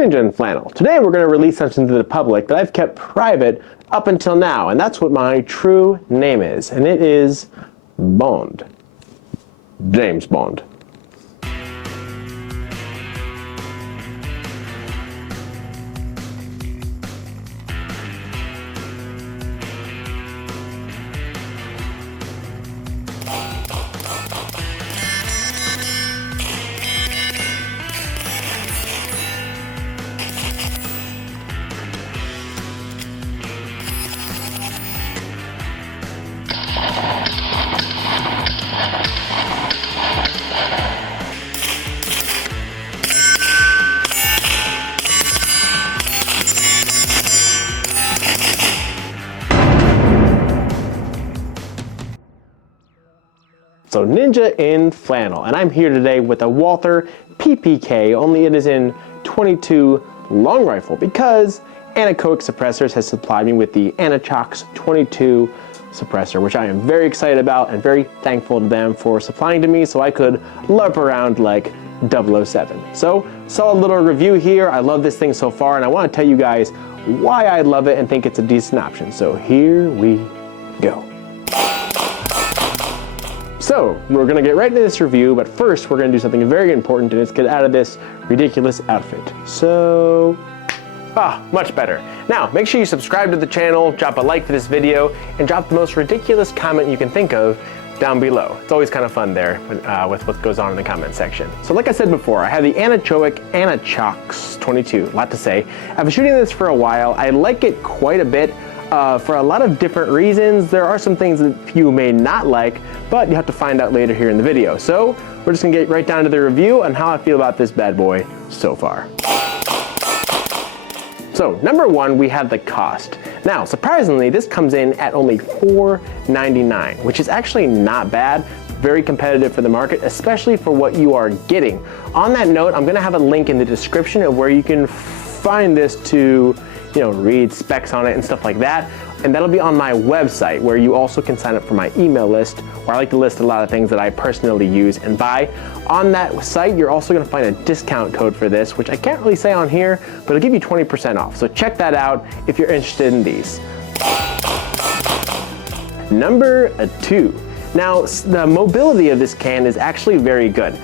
Ninja and Flannel. Today we're going to release something to the public that I've kept private up until now, and that's what my true name is, and it is Bond. James Bond. So Ninja in Flannel, and I'm here today with a Walther PPK, only it is in 22 long rifle because Anechoic Suppressors has supplied me with the Anachox 22 suppressor, which I am very excited about and very thankful to them for supplying to me so I could LARP around like 007. So, saw a little review here. I love this thing so far, and I want to tell you guys why I love it and think it's a decent option. So here we go. So, we're going to get right into this review, but first we're going to do something very important, and it's get out of this ridiculous outfit. So, much better. Now, make sure you subscribe to the channel, drop a like to this video, and drop the most ridiculous comment you can think of down below. It's always kind of fun there with what goes on in the comment section. So like I said before, I have the Anachox 22, a lot to say. I've been shooting this for a while. I like it quite a bit. For a lot of different reasons. There are some things that you may not like, but you have to find out later here in the video. So we're just gonna get right down to the review and how I feel about this bad boy so far. So number one, we have the cost. Now, surprisingly, this comes in at only $4.99, which is actually not bad. Very competitive for the market, especially for what you are getting. On that note, I'm gonna have a link in the description of where you can find this to read specs on it and stuff like that. And that'll be on my website, where you also can sign up for my email list, where I like to list a lot of things that I personally use and buy. On that site, you're also gonna find a discount code for this, which I can't really say on here, but it'll give you 20% off. So check that out if you're interested in these. Number two. Now, the mobility of this can is actually very good.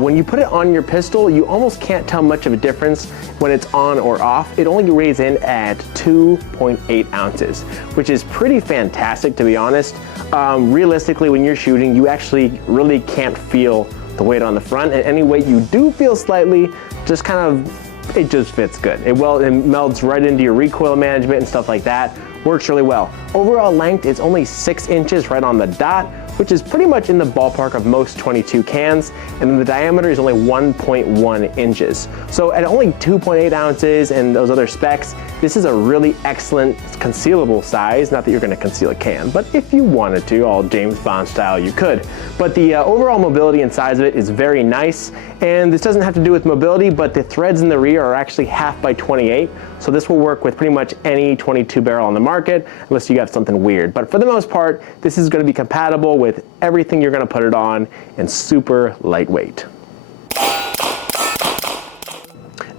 When you put it on your pistol, you almost can't tell much of a difference when it's on or off. It only weighs in at 2.8 ounces, which is pretty fantastic, to be honest. Realistically, when you're shooting, you actually really can't feel the weight on the front, and any weight you do feel slightly, just kind of, it just fits good. It melds right into your recoil management and stuff like that. Works really well. Overall length is only 6 inches right on the dot, which is pretty much in the ballpark of most 22 cans, and then the diameter is only 1.1 inches. So at only 2.8 ounces and those other specs, this is a really excellent concealable size. Not that you're gonna conceal a can, but if you wanted to, all James Bond style, you could. But the overall mobility and size of it is very nice, and this doesn't have to do with mobility, but the threads in the rear are actually 1/2 by 28, so this will work with pretty much any 22 barrel on the market, unless you have something weird. But for the most part, this is gonna be compatible with everything you're gonna put it on, and super lightweight.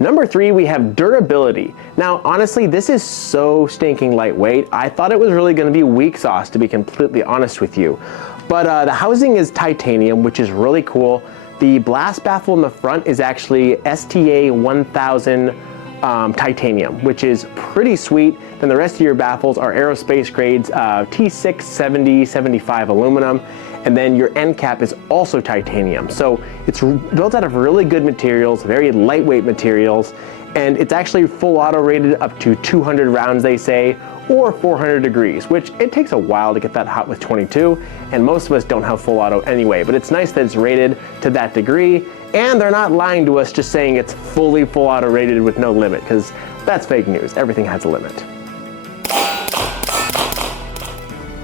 Number three, we have durability. Now, honestly, this is so stinking lightweight. I thought it was really gonna be weak sauce, to be completely honest with you. But the housing is titanium, which is really cool. The blast baffle in the front is actually STA 1000 titanium, which is pretty sweet. Then the rest of your baffles are aerospace grades T6, 70, 75 aluminum. And then your end cap is also titanium. So it's built out of really good materials, very lightweight materials, and it's actually full auto rated up to 200 rounds, they say, or 400 degrees, which it takes a while to get that hot with 22, and most of us don't have full auto anyway, but it's nice that it's rated to that degree, and they're not lying to us just saying it's fully full auto rated with no limit, because that's fake news. Everything has a limit.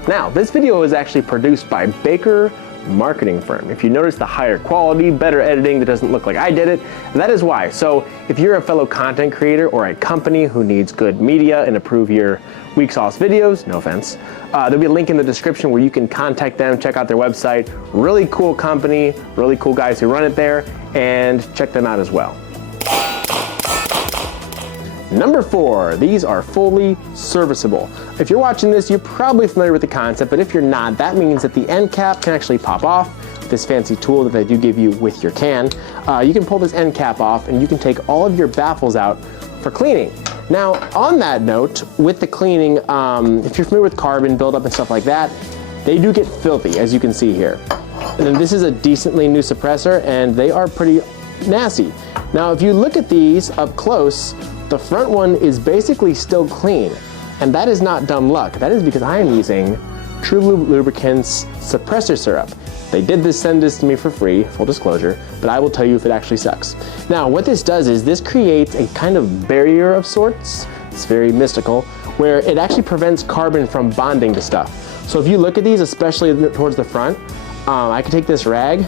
Now, this video is actually produced by Baker Marketing Firm. If you notice the higher quality, better editing that doesn't look like I did it, that is why. So if you're a fellow content creator or a company who needs good media and improve your weak sauce videos, no offense, there'll be a link in the description where you can contact them, check out their website. Really cool company, really cool guys who run it there, and check them out as well. Number 4, these are fully serviceable. If you're watching this, you're probably familiar with the concept, but if you're not, that means that the end cap can actually pop off. This fancy tool that they do give you with your can. You can pull this end cap off and you can take all of your baffles out for cleaning. Now, on that note, with the cleaning, if you're familiar with carbon buildup and stuff like that, they do get filthy, as you can see here. And then this is a decently new suppressor and they are pretty nasty. Now, if you look at these up close, the front one is basically still clean, and that is not dumb luck. That is because I am using True Blue Lubricants suppressor syrup. They did send this to me for free, full disclosure, but I will tell you if it actually sucks. Now, what this does is this creates a kind of barrier of sorts. It's very mystical, where it actually prevents carbon from bonding to stuff. So if you look at these, especially towards the front, I can take this rag,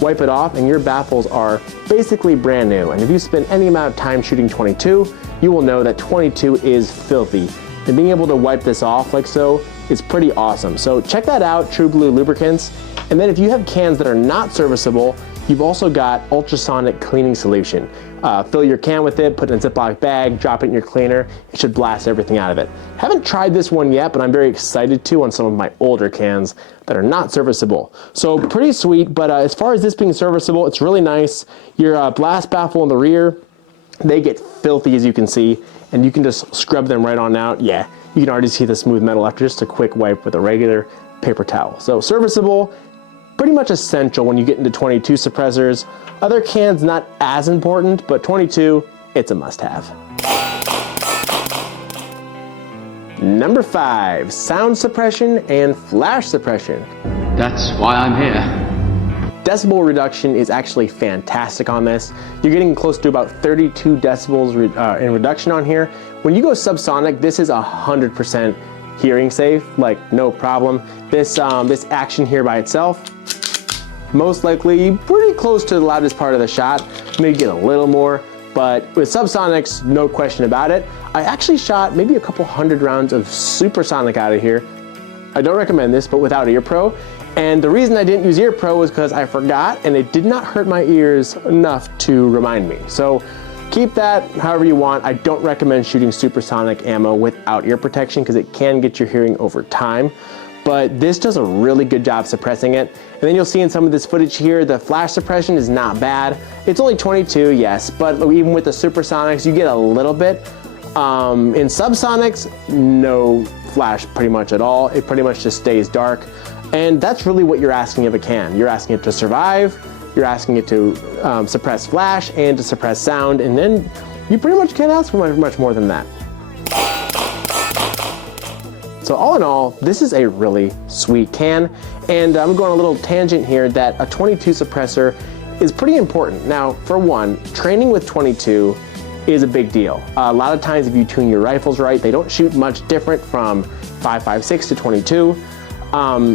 wipe it off, and your baffles are basically brand new. And if you spend any amount of time shooting 22, you will know that 22 is filthy. And being able to wipe this off like so is pretty awesome. So check that out, True Blue Lubricants. And then if you have cans that are not serviceable, you've also got ultrasonic cleaning solution. Fill your can with it, put it in a Ziploc bag, drop it in your cleaner. It should blast everything out of it. Haven't tried this one yet, but I'm very excited to on some of my older cans that are not serviceable. So pretty sweet, but as far as this being serviceable, it's really nice. Your blast baffle in the rear, they get filthy as you can see, and you can just scrub them right on out. Yeah, you can already see the smooth metal after just a quick wipe with a regular paper towel. So serviceable, pretty much essential when you get into 22 suppressors. Other cans not as important, but 22, it's a must-have. Number 5, sound suppression and flash suppression. That's why I'm here. Decibel reduction is actually fantastic on this. You're getting close to about 32 decibels in reduction on here. When you go subsonic, this is 100% hearing safe, like no problem. This action here by itself, most likely pretty close to the loudest part of the shot, maybe get a little more, but with subsonics, no question about it. I actually shot maybe a couple hundred rounds of supersonic out of here. I don't recommend this, but without ear pro. And the reason I didn't use ear pro was because I forgot, and it did not hurt my ears enough to remind me. So keep that however you want. I don't recommend shooting supersonic ammo without ear protection because it can get your hearing over time. But this does a really good job suppressing it. And then you'll see in some of this footage here, the flash suppression is not bad. It's only 22, yes, but even with the supersonics, you get a little bit. In subsonics, no flash pretty much at all. It pretty much just stays dark. And that's really what you're asking of a can. You're asking it to survive, you're asking it to suppress flash and to suppress sound, and then you pretty much can't ask for much more than that. So all in all, this is a really sweet can, and I'm going on a little tangent here that a 22 suppressor is pretty important. Now, for one, training with 22 is a big deal. A lot of times if you tune your rifles right, they don't shoot much different from 5.56 to 22.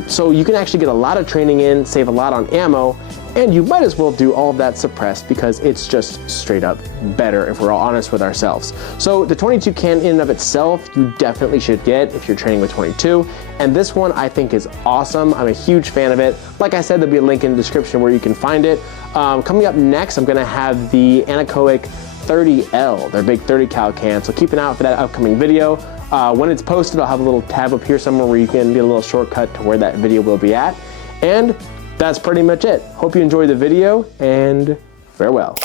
So you can actually get a lot of training in, save a lot on ammo, and you might as well do all of that suppressed because it's just straight up better if we're all honest with ourselves. So the 22 can in and of itself, you definitely should get if you're training with 22. And this one I think is awesome. I'm a huge fan of it. Like I said, there'll be a link in the description where you can find it. Coming up next, I'm gonna have the Anechoic 30L, their big 30 cal can. So keep an eye out for that upcoming video. When it's posted, I'll have a little tab up here somewhere where you can get a little shortcut to where that video will be at. And that's pretty much it. Hope you enjoyed the video, and farewell.